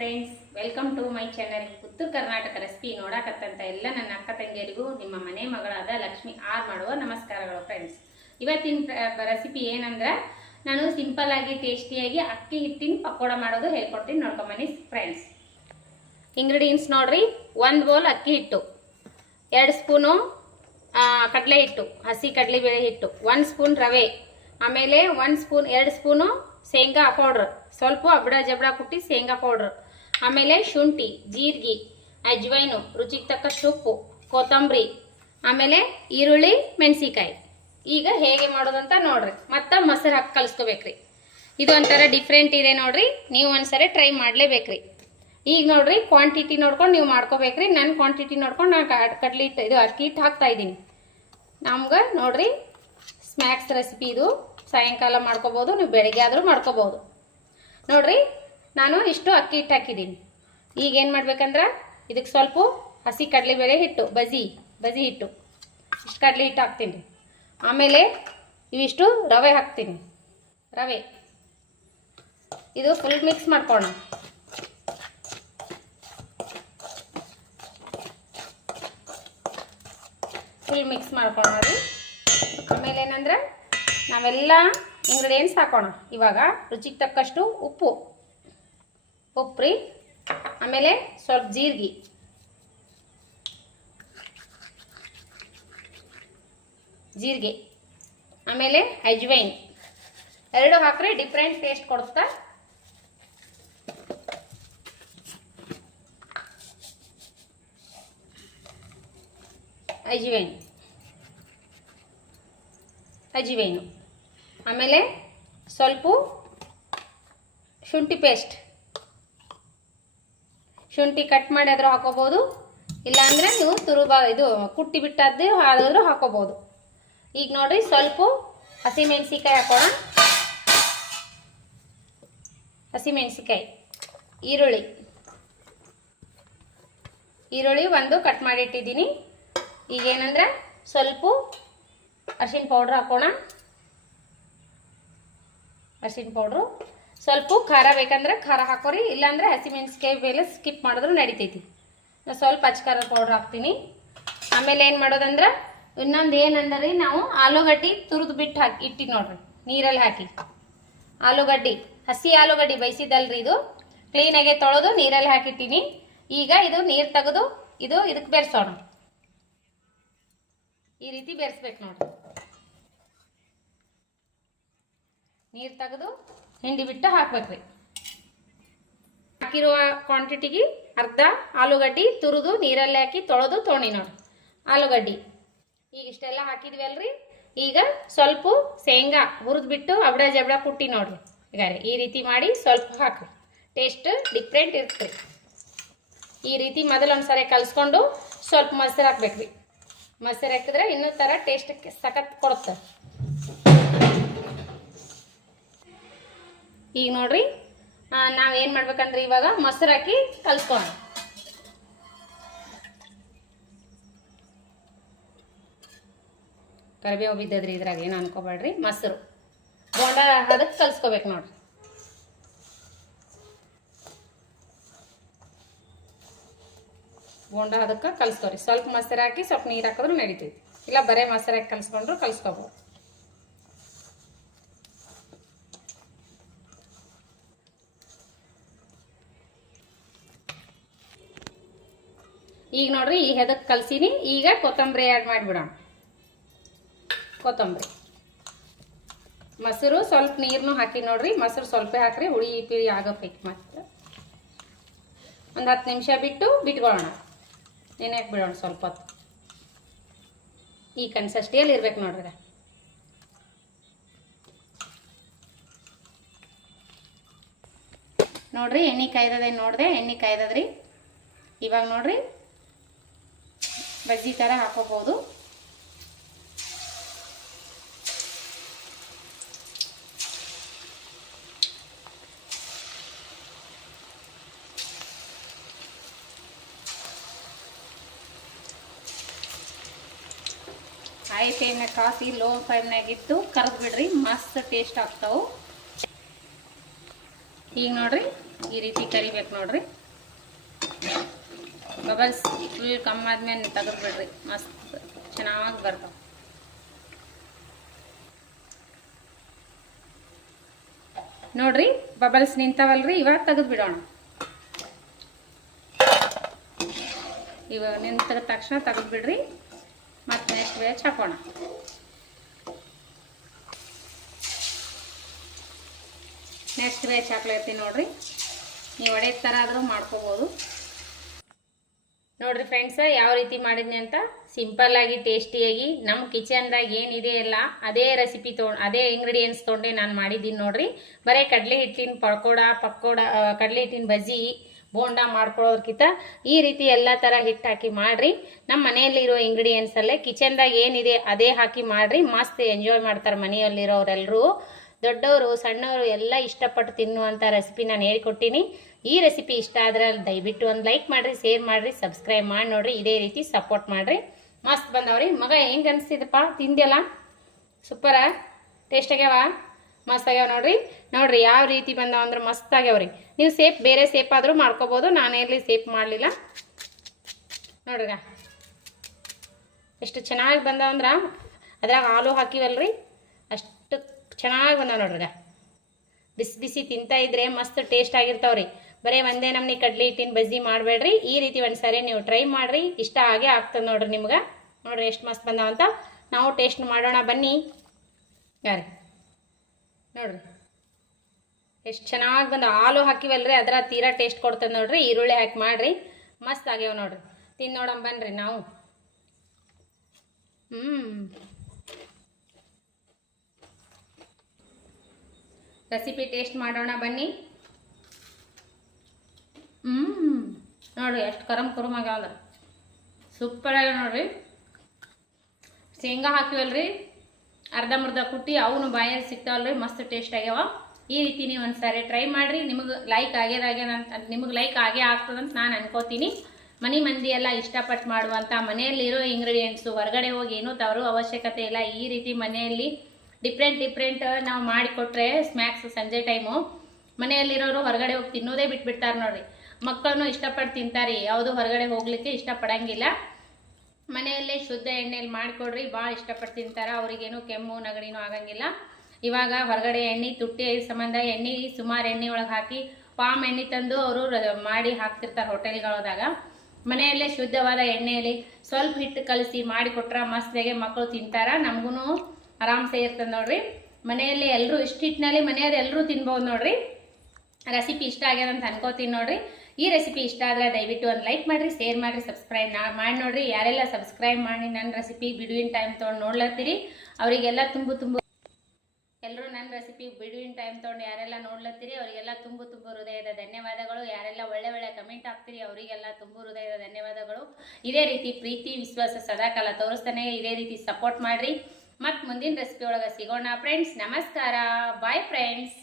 Friends, welcome to my channel. Uttara Karnataka recipe ನೋಡಕತ್ತಂತ ಎಲ್ಲ ನನ್ನ ಅಕ್ಕ ತಂಗಿಯರಿಗೂ ನಿಮ್ಮ ಮನೆ ಮಗಳಾದ ಲಕ್ಷ್ಮಿ ಆರ್ ಮಾಡುವ ನಮಸ್ಕಾರಗಳು. ಫ್ರೆಂಡ್ಸ್, ಇವತ್ತಿನ ರೆಸಿಪಿ ಏನಂದ್ರೆ ನಾನು ಸಿಂಪಲ್ ಆಗಿ ಟೇಸ್ಟಿಯಾಗಿ ಅಕ್ಕಿ ಹಿಟ್ಟಿನ ಪಕೋಡ ಮಾಡೋದು ಹೇಳ್ಕೊಡ್ತೀನಿ. ನೋಡ್ಕೊಂಬನ್ನಿ ಫ್ರೆಂಡ್ಸ್. ಇಂಗ್ರೀಡಿಯೆಂಟ್ಸ್ ನೋಡ್ರಿ: 1 ಬೌಲ್ ಅಕ್ಕಿ ಹಿಟ್ಟು, 2 ಸ್ಪೂನು ಕಡಲೆ ಹಿಟ್ಟು, ಹಸಿ ಕಡಲೆಬೇಳೆ ಹಿಟ್ಟು, 1 ಸ್ಪೂನ್ ರವೆ, ಆಮೇಲೆ 2 ಸ್ಪೂನು ಶೇಂಗಾ ಪೌಡ್ರ್, ಸ್ವಲ್ಪ ಅಬಡ ಜಬಡ ಕುಟ್ಟಿ ಶೇಂಗಾ ಪೌಡ್ರ್, ಆಮೇಲೆ ಶುಂಠಿ, ಜೀರಿಗೆ, ಅಜ್ವೈನು, ರುಚಿಗೆ ತಕ್ಕಷ್ಟು ಉಪ್ಪು, ಕೊತ್ತಂಬರಿ, ಆಮೇಲೆ ಈರುಳ್ಳಿ, ಮೆಣಸಿಕಾಯಿ. ಈಗ ಹೇಗೆ ಮಾಡೋದಂತ ನೋಡ್ರಿ. ಮತ್ತು ಮೊಸರು ಹಾಕಿ ಕಲಿಸ್ಕೋಬೇಕ್ರಿ. ಇದು ಒಂಥರ ಡಿಫ್ರೆಂಟ್ ಇದೆ ನೋಡ್ರಿ, ನೀವು ಒಂದ್ಸರಿ ಟ್ರೈ ಮಾಡಲೇಬೇಕ್ರಿ. ಈಗ ನೋಡ್ರಿ, ಕ್ವಾಂಟಿಟಿ ನೋಡ್ಕೊಂಡು ನೀವು ಮಾಡ್ಕೋಬೇಕ್ರಿ. ನನ್ನ ಕ್ವಾಂಟಿಟಿ ನೋಡ್ಕೊಂಡು ನಾನು ಕಡ್ಲಿ ಹಿಟ್ಟು ಇದು ಅಕ್ಕಿ ಹಿಟ್ಟು ಹಾಕ್ತಾ ಇದ್ದೀನಿ. ನಮ್ಗೆ ನೋಡ್ರಿ ಸ್ನ್ಯಾಕ್ಸ್ ರೆಸಿಪಿ ಇದು. ಸಾಯಂಕಾಲ ಮಾಡ್ಕೋಬೋದು, ನೀವು ಬೆಳಗ್ಗೆ ಆದರೂ ಮಾಡ್ಕೋಬೋದು. ನೋಡ್ರಿ, ನಾನು ಇಷ್ಟು ಅಕ್ಕಿ ಹಿಟ್ಟು ಹಾಕಿದ್ದೀನಿ. ಈಗ ಏನು ಮಾಡ್ಬೇಕಂದ್ರೆ ಇದಕ್ಕೆ ಸ್ವಲ್ಪ ಹಸಿ ಕಡಲೆಬೇಳೆ ಹಿಟ್ಟು, ಬಜಿ ಹಿಟ್ಟು, ಇಷ್ಟು ಕಡಲೆ ಹಿಟ್ಟು ಹಾಕ್ತೀನಿ ರೀ. ಆಮೇಲೆ ಇವಿಷ್ಟು ರವೆ ಹಾಕ್ತೀನಿ. ರವೆ ಇದು ಫುಲ್ ಮಿಕ್ಸ್ ಮಾಡ್ಕೊಳ್ಳೋಣ. ಫುಲ್ ಮಿಕ್ಸ್ ಮಾಡ್ಕೊಳ್ಳೋಣ ರೀ. ಆಮೇಲೆ ಏನಂದ್ರೆ ನಾವೆಲ್ಲ ಇಂಗ್ರೀಡಿಯೆಂಟ್ಸ್ ಹಾಕೋಣ. ಇವಾಗ ರುಚಿಗೆ ತಕ್ಕಷ್ಟು ಉಪ್ಪು ರೀ, ಆಮೇಲೆ ಸ್ವಲ್ಪ ಜೀರಿಗೆ, ಆಮೇಲೆ ಅಜ್ವೈನ್ 2 ಹಾಕ್ರೆ ಡಿಫ್ರೆಂಟ್ ಟೇಸ್ಟ್ ಕೊಡುತ್ತಾ. ಅಜ್ವೈನು, ಆಮೇಲೆ ಸ್ವಲ್ಪ ಶುಂಠಿ ಪೇಸ್ಟ್, ಶುಂಠಿ ಕಟ್ ಮಾಡಿ ಆದರೂ ಹಾಕೋಬೋದು, ಇಲ್ಲಾಂದರೆ ನೀವು ಇದು ಕುಟ್ಟಿ ಬಿಟ್ಟದ್ದು ಆದರೂ ಹಾಕೋಬೋದು. ಈಗ ನೋಡಿರಿ, ಸ್ವಲ್ಪ ಹಸಿಮೆಣಸಿಕಾಯಿ ಹಾಕೋಣ. ಹಸಿಮೆಣಸಿಕಾಯಿ, ಈರುಳ್ಳಿ 1 ಕಟ್ ಮಾಡಿ ಇಟ್ಟಿದ್ದೀನಿ. ಈಗೇನಂದ್ರೆ ಸ್ವಲ್ಪ ಅರಿಶಿನ ಪೌಡ್ರ್ ಹಾಕೋಣ. ಅರಿಶಿನ ಪೌಡ್ರು, ಸ್ವಲ್ಪ ಖಾರ ಬೇಕಂದ್ರೆ ಖಾರ ಹಾಕೋರಿ, ಇಲ್ಲಾಂದ್ರೆ ಹಸಿಮೆಣಸಿಕಾಯಿ ಮೇಲೆ ಸ್ಕಿಪ್ ಮಾಡಿದ್ರು ನಡಿತೈತಿ. ಸ್ವಲ್ಪ ಅಚ್ಕಾರದ ಪೌಡ್ರ್ ಹಾಕ್ತೀನಿ. ಆಮೇಲೆ ಏನು ಮಾಡೋದಂದ್ರೆ ಇನ್ನೊಂದು ಏನಂದ್ರೆ ನಾವು ಆಲೂಗಡ್ಡೆ ತುರಿದು ಬಿಟ್ಟು ಇಟ್ಟಿ ನೋಡ್ರಿ, ನೀರಲ್ಲಿ ಹಾಕಿ. ಹಸಿ ಆಲೂಗಡ್ಡೆ ಬೈಸಿದಲ್ರಿ, ಇದು ಕ್ಲೀನಾಗೆ ತೊಳೆದು ನೀರಲ್ಲಿ ಹಾಕಿಟ್ಟಿನಿ. ಈಗ ಇದು ನೀರು ತೆಗೆದು ಇದಕ್ಕೆ ಬೆರೆಸೋಣ. ಈ ರೀತಿ ಬೆರೆಸ್ಬೇಕು ನೋಡ್ರಿ. ನೀರು ತೆಗೆದು ಹಿಂಡಿ ಬಿಟ್ಟು ಹಾಕ್ಬೇಕ್ರಿ. ಹಾಕಿರುವ ಕ್ವಾಂಟಿಟಿಗೆ ಅರ್ಧ ಆಲೂಗಡ್ಡೆ ತುರಿದು ನೀರಲ್ಲಿ ಹಾಕಿ ತೊಳೆದು ತೊಗೊಂಡಿ ನೋಡ್ರಿ ಆಲೂಗಡ್ಡೆ. ಈಗ ಇಷ್ಟೆಲ್ಲ ಹಾಕಿದ್ವಿ ಅಲ್ರಿ. ಈಗ ಸ್ವಲ್ಪ ಶೇಂಗಾ ಹುರಿದ್ಬಿಟ್ಟು ಅಬಡ ಜಬಡ ಕುಟ್ಟಿ ನೋಡ್ರಿ. ಈಗ ಈ ರೀತಿ ಮಾಡಿ ಸ್ವಲ್ಪ ಹಾಕ್ರಿ, ಟೇಸ್ಟ್ ಡಿಫ್ರೆಂಟ್ ಇರ್ತದೆ. ಈ ರೀತಿ ಮೊದಲು ಒಂದ್ಸರಿ ಕಲಿಸ್ಕೊಂಡು ಸ್ವಲ್ಪ ಮೊಸರು ಹಾಕ್ಬೇಕ್ರಿ. ಮೊಸರು ಹಾಕಿದ್ರೆ ಇನ್ನೂ ಥರ ಟೇಸ್ಟ್ ಸಖತ್ ಕೊಡುತ್ತೆ. ಈಗ ನೋಡ್ರಿ, ನಾವೇನು ಮಾಡ್ಬೇಕಂದ್ರೆ ಇವಾಗ ಮೊಸರು ಹಾಕಿ ಕಲಿಸ್ಕೋಣ. ಕರಿಬೇವು ಬಿದ್ದದ್ರಿ, ಇದ್ರಾಗ ಏನು ಅನ್ಕೋಬೇಡ್ರಿ. ಮೊಸರು ಬೋಂಡ ಅದಕ್ಕೆ ಕಲಿಸ್ಕೋಬೇಕು ನೋಡ್ರಿ. ಬೋಂಡ ಅದಕ್ಕೆ ಕಲಿಸ್ಕೋರಿ. ಸ್ವಲ್ಪ ಮೊಸರು ಹಾಕಿ ಸ್ವಲ್ಪ ನೀರು ಹಾಕಿದ್ರು ನಡಿತೈತಿ, ಇಲ್ಲ ಬರೇ ಮೊಸರು ಹಾಕಿ ಕಲಿಸ್ಕೊಂಡ್ರು ಕಲಿಸ್ಕೋಬೋದು. ಈಗ ನೋಡ್ರಿ, ಈ ಹೆದಕ್ಕೆ ಕಲಸೀನಿ. ಈಗ ಕೊತ್ತಂಬರಿ ಆ್ಯಡ್ ಮಾಡಿಬಿಡೋಣ. ಕೊತ್ತಂಬರಿ, ಮೊಸರು ಸ್ವಲ್ಪ ನೀರನ್ನು ಹಾಕಿ ನೋಡ್ರಿ. ಮೊಸರು ಸ್ವಲ್ಪ ಹಾಕ್ರಿ, ಹುಳಿ ಪಿಳಿ ಆಗಬೇಕು. ಮತ್ತೆ ಒಂದು 10 ನಿಮಿಷ ಬಿಟ್ಕೊಳ್ಳೋಣ, ನೆನೆಯಕ್ಕೆ ಬಿಡೋಣ ಸ್ವಲ್ಪ ಹೊತ್ತು. ಈ ಕನ್ಸಿಸ್ಟೆನ್ಸಿಯಲ್ಲಿ ಇರ್ಬೇಕು ನೋಡ್ರಿ. ನೋಡ್ರಿ, ಎಣ್ಣೆ ಕಾಯ್ದದೆ ನೋಡಿದೆ, ಎಣ್ಣೆ ಕಾಯ್ದದ್ರಿ. ಇವಾಗ ನೋಡ್ರಿ, ಬಜ್ಜಿ ಥರ ಹಾಕೋಬೋದು. ಹೈ ಫ್ಲೇಮ್ನಾಗ ಕಾಸಿ ಲೋ ಫ್ಲೇಮ್ನಾಗಿಟ್ಟು ಕರೆದು ಬಿಡ್ರಿ, ಮಸ್ತ್ ಟೇಸ್ಟ್ ಆಗ್ತಾವೆ. ಈಗ ನೋಡ್ರಿ, ಈ ರೀತಿ ಕರಿಬೇಕು ನೋಡ್ರಿ. ಬಬಲ್ಸ್ ಫುಲ್ ಕಮ್ಮಿ ಆದ್ಮೇಲೆ ತೆಗೆದ್ಬಿಡ್ರಿ, ಮಸ್ತ್ ಚೆನ್ನಾಗಿ ಬರ್ತಾವೆ. ನೋಡ್ರಿ ಬಬಲ್ಸ್ ನಿಂತಾವಲ್ರಿ, ಇವಾಗ ತೆಗೆದ್ಬಿಡೋಣ. ಇವಾಗ ನಿಂತ ತಕ್ಷಣ ತೆಗೆದ್ಬಿಡ್ರಿ, ಮತ್ತೆ ನೆಕ್ಸ್ಟ್ ಬ್ಯಾಚ್ ಹಾಕೋಣ. ನೆಕ್ಸ್ಟ್ ಬ್ಯಾಚ್ ಹಾಕ್ಲತ್ತೀನಿ ನೋಡ್ರಿ. ನೀವು ಒಡೆ ಥರ ಆದರೂ ಮಾಡ್ಕೋಬೋದು ನೋಡ್ರಿ ಫ್ರೆಂಡ್ಸ್. ಯಾವ ರೀತಿ ಮಾಡಿದ್ನಿ ಅಂತ ಸಿಂಪಲ್ ಆಗಿ ಟೇಸ್ಟಿಯಾಗಿ ನಮ್ಮ ಕಿಚನ್ದಾಗ ಏನಿದೆ ಅಲ್ಲ ಅದೇ ರೆಸಿಪಿ ಅದೇ ಇಂಗ್ರೀಡಿಯೆಂಟ್ಸ್ ತೊಗೊಂಡೆ ನಾನು ಮಾಡಿದ್ದೀನಿ ನೋಡ್ರಿ. ಬರೀ ಕಡಲೆ ಹಿಟ್ಟಿನ ಪಕೋಡ ಕಡಲೆ ಹಿಟ್ಟಿನ ಬಜ್ಜಿ ಬೋಂಡಾ ಮಾಡ್ಕೊಳ್ಳೋದಕ್ಕಿಂತ ಈ ರೀತಿ ಎಲ್ಲ ಥರ ಹಿಟ್ಟು ಹಾಕಿ ಮಾಡಿರಿ. ನಮ್ಮ ಮನೆಯಲ್ಲಿರೋ ಇಂಗ್ರೀಡಿಯೆಂಟ್ಸ್ ಅಲ್ಲೇ ಕಿಚನ್ದಾಗ ಏನಿದೆ ಅದೇ ಹಾಕಿ ಮಾಡಿರಿ, ಮಸ್ತ್ ಎಂಜಾಯ್ ಮಾಡ್ತಾರೆ ಮನೆಯಲ್ಲಿರೋರೆಲ್ಲರೂ. ದೊಡ್ಡವರು ಸಣ್ಣವರು ಎಲ್ಲ ಇಷ್ಟಪಟ್ಟು ತಿನ್ನುವಂಥ ರೆಸಿಪಿ ನಾನು ಹೇಳಿಕೊಟ್ಟಿನಿ. ಈ ರೆಸಿಪಿ ಇಷ್ಟ ಆದ್ರೆ ದಯವಿಟ್ಟು ಒಂದು ಲೈಕ್ ಮಾಡಿರಿ, ಶೇರ್ ಮಾಡಿರಿ, ಸಬ್ಸ್ಕ್ರೈಬ್ ಮಾಡಿ ನೋಡಿರಿ. ಇದೇ ರೀತಿ ಸಪೋರ್ಟ್ ಮಾಡಿರಿ. ಮಸ್ತ್ ಬಂದವ್ರಿ. ಮಗ ಹೆಂಗೆ ಅನಿಸ್ತಿದಪ್ಪ? ತಿಂದೆಲ್ಲ ಸೂಪರ ಟೇಸ್ಟ್ ಆಗ್ಯಾವ, ಮಸ್ತ್ ಆಗ್ಯಾವ ನೋಡ್ರಿ. ನೋಡ್ರಿ ಯಾವ ರೀತಿ ಬಂದಾವ ಅಂದ್ರೆ ಮಸ್ತ್ ಆಗ್ಯಾವ್ರಿ. ನೀವು ಬೇರೆ ಸೇಪ್ ಆದರೂ ಮಾಡ್ಕೋಬೋದು, ನಾನೆಲ್ಲಿ ಸೇಪ್ ಮಾಡಲಿಲ್ಲ ನೋಡ್ರಿ. ಎಷ್ಟು ಚೆನ್ನಾಗಿ ಬಂದಾವಂದ್ರೆ ಅದ್ರಾಗ ಹಾಲು ಹಾಕಿವಲ್ರಿ, ಅಷ್ಟು ಚೆನ್ನಾಗಿ ಬಂದಾವ ನೋಡ್ರಿ. ಬಿಸಿ ಬಿಸಿ ತಿಂತಾ ಇದ್ರೆ ಮಸ್ತ್ ಟೇಸ್ಟ್ ಆಗಿರ್ತಾವ್ರಿ. ಬರೀ ಒಂದೇ ನಮ್ನಿ ಕಡ್ಲಿ ಹಿಟ್ಟಿನ ಬಜ್ಜಿ ಮಾಡಬೇಡ್ರಿ, ಈ ರೀತಿ ಒಂದ್ಸರಿ ನೀವು ಟ್ರೈ ಮಾಡಿರಿ, ಇಷ್ಟ ಆಗೇ ಆಗ್ತದೆ ನೋಡ್ರಿ ನಿಮ್ಗೆ. ನೋಡ್ರಿ ಎಷ್ಟು ಮಸ್ತ್ ಬಂದಾವಂತ. ನಾವು ಟೇಸ್ಟ್ ಮಾಡೋಣ ಬನ್ನಿ. ಯಾರಿ ನೋಡ್ರಿ ಎಷ್ಟು ಚೆನ್ನಾಗಿ ಬಂದ. ಹಾಲು ಹಾಕಿವಲ್ರಿ, ಅದರ ತೀರಾ ಟೇಸ್ಟ್ ಕೊಡ್ತದೆ ನೋಡ್ರಿ. ಈರುಳ್ಳಿ ಹಾಕಿ ಮಾಡ್ರಿ, ಮಸ್ತ್ ಆಗ್ಯಾವ ನೋಡ್ರಿ. ತಿಂದು ನೋಡೋಣ ಬನ್ರಿ ನಾವು. ರೆಸಿಪಿ ಟೇಸ್ಟ್ ಮಾಡೋಣ ಬನ್ನಿ. ನೋಡ್ರಿ ಎಷ್ಟು ಕರಮ್ ಆಗ್ಯಾವ, ಸೂಪರ್ ಆಗ್ಯಾವ ನೋಡ್ರಿ. ಶೇಂಗಾ ಹಾಕಿವಲ್ರಿ, ಅರ್ಧಂಬರ್ಧ ಕುಟ್ಟಿ ಅವನು ಬಾಯಲ್ಲಿ ಸಿಗ್ತಾವಲ್ರಿ, ಮಸ್ತ್ ಟೇಸ್ಟ್ ಆಗ್ಯಾವ. ಈ ರೀತಿ ನೀವು ಒಂದ್ಸರಿ ಟ್ರೈ ಮಾಡಿರಿ. ನಿಮಗೆ ಲೈಕ್ ನಿಮಗೆ ಲೈಕ್ ಆಗೇ ಆಗ್ತದಂತ ನಾನು ಅನ್ಕೋತೀನಿ. ಮನೆ ಮಂದಿ ಎಲ್ಲ ಇಷ್ಟಪಟ್ಟು ಮಾಡುವಂಥ ಮನೆಯಲ್ಲಿರೋ ಇಂಗ್ರೀಡಿಯೆಂಟ್ಸು ಹೊರಗಡೆ ಹೋಗಿ ಏನೂ ತರೋ ಅವಶ್ಯಕತೆ ಇಲ್ಲ. ಈ ರೀತಿ ಮನೆಯಲ್ಲಿ ಡಿಫ್ರೆಂಟ್ ನಾವು ಮಾಡಿಕೊಟ್ರೆ ಸ್ನ್ಯಾಕ್ಸ್ ಸಂಜೆ ಟೈಮು ಮನೆಯಲ್ಲಿರೋರು ಹೊರಗಡೆ ಹೋಗಿ ತಿನ್ನೋದೇ ಬಿಟ್ಬಿಡ್ತಾರೆ ನೋಡ್ರಿ. ಮಕ್ಕಳನ್ನು ಇಷ್ಟಪಟ್ಟು ತಿಂತಾರೆ, ಯಾವುದು ಹೊರಗಡೆ ಹೋಗ್ಲಿಕ್ಕೆ ಇಷ್ಟಪಡಂಗಿಲ್ಲ. ಮನೆಯಲ್ಲೇ ಶುದ್ಧ ಎಣ್ಣೆಯಲ್ಲಿ ಮಾಡಿಕೊಡ್ರಿ, ಭಾಳ ಇಷ್ಟಪಟ್ಟು ತಿಂತಾರೆ. ಅವ್ರಿಗೇನು ಕೆಮ್ಮು ನೆಗಡಿನೂ ಆಗಂಗಿಲ್ಲ. ಇವಾಗ ಹೊರಗಡೆ ಎಣ್ಣೆ ತುಟ್ಟಿ ಸಂಬಂಧ ಎಣ್ಣೆ ಸುಮಾರು ಎಣ್ಣೆ ಒಳಗೆ ಹಾಕಿ ಪಾಮ್ ಎಣ್ಣೆ ತಂದು ಅವರು ಮಾಡಿ ಹಾಕ್ತಿರ್ತಾರೆ ಹೋಟೆಲ್ಗಳದಾಗ. ಮನೆಯಲ್ಲೇ ಶುದ್ಧವಾದ ಎಣ್ಣೆಯಲ್ಲಿ ಸ್ವಲ್ಪ ಹಿಟ್ಟು ಕಲಸಿ ಮಾಡಿಕೊಟ್ರೆ ಮಸ್ತಾಗೆ ಮಕ್ಕಳು ತಿಂತಾರ, ನಮಗೂ ಆರಾಮ್ಸೆ ಇರ್ತದೆ ನೋಡ್ರಿ. ಮನೆಯಲ್ಲಿ ಎಲ್ಲರೂ ಇಷ್ಟು ಹಿಟ್ಟಿನಲ್ಲಿ ಮನೆಯವ್ರು ಎಲ್ಲರೂ ತಿನ್ಬೋದು ನೋಡ್ರಿ. ರೆಸಿಪಿ ಇಷ್ಟ ಆಗ್ಯದ ಅಂತ ಅನ್ಕೋತೀನಿ ನೋಡ್ರಿ. ಈ ರೆಸಿಪಿ ಇಷ್ಟ ಆದರೆ ದಯವಿಟ್ಟು ಒಂದು ಲೈಕ್ ಮಾಡಿರಿ, ಶೇರ್ ಮಾಡಿರಿ, ಸಬ್ಸ್ಕ್ರೈಬ್ ಮಾಡಿ ನೋಡ್ರಿ. ಯಾರೆಲ್ಲ ಸಬ್ಸ್ಕ್ರೈಬ್ ಮಾಡಿ ನನ್ನ ರೆಸಿಪಿ ಬಿಡುವಿನ ಟೈಮ್ ತೊಗೊಂಡು ನೋಡ್ಲತ್ತೀರಿ ಅವರಿಗೆಲ್ಲ ಎಲ್ಲರೂ ನನ್ನ ರೆಸಿಪಿ ಬಿಡುವಿನ ಟೈಮ್ ತೊಗೊಂಡು ಯಾರೆಲ್ಲ ನೋಡ್ಲತ್ತೀರಿ ಅವರಿಗೆಲ್ಲ ತುಂಬ ಹೃದಯದ ಧನ್ಯವಾದಗಳು. ಯಾರೆಲ್ಲ ಒಳ್ಳೆ ಕಮೆಂಟ್ ಹಾಕ್ತೀರಿ ಅವರಿಗೆಲ್ಲ ತುಂಬ ಹೃದಯದ ಧನ್ಯವಾದಗಳು. ಇದೇ ರೀತಿ ಪ್ರೀತಿ ವಿಶ್ವಾಸ ಸದಾಕಾಲ ತೋರಿಸ್ತಾನೆ, ಇದೇ ರೀತಿ ಸಪೋರ್ಟ್ ಮಾಡಿರಿ. ಮತ್ತು ಮುಂದಿನ ರೆಸಿಪಿ ಒಳಗೆ ಸಿಗೋಣ ಫ್ರೆಂಡ್ಸ್. ನಮಸ್ಕಾರ, ಬಾಯ್ ಫ್ರೆಂಡ್ಸ್.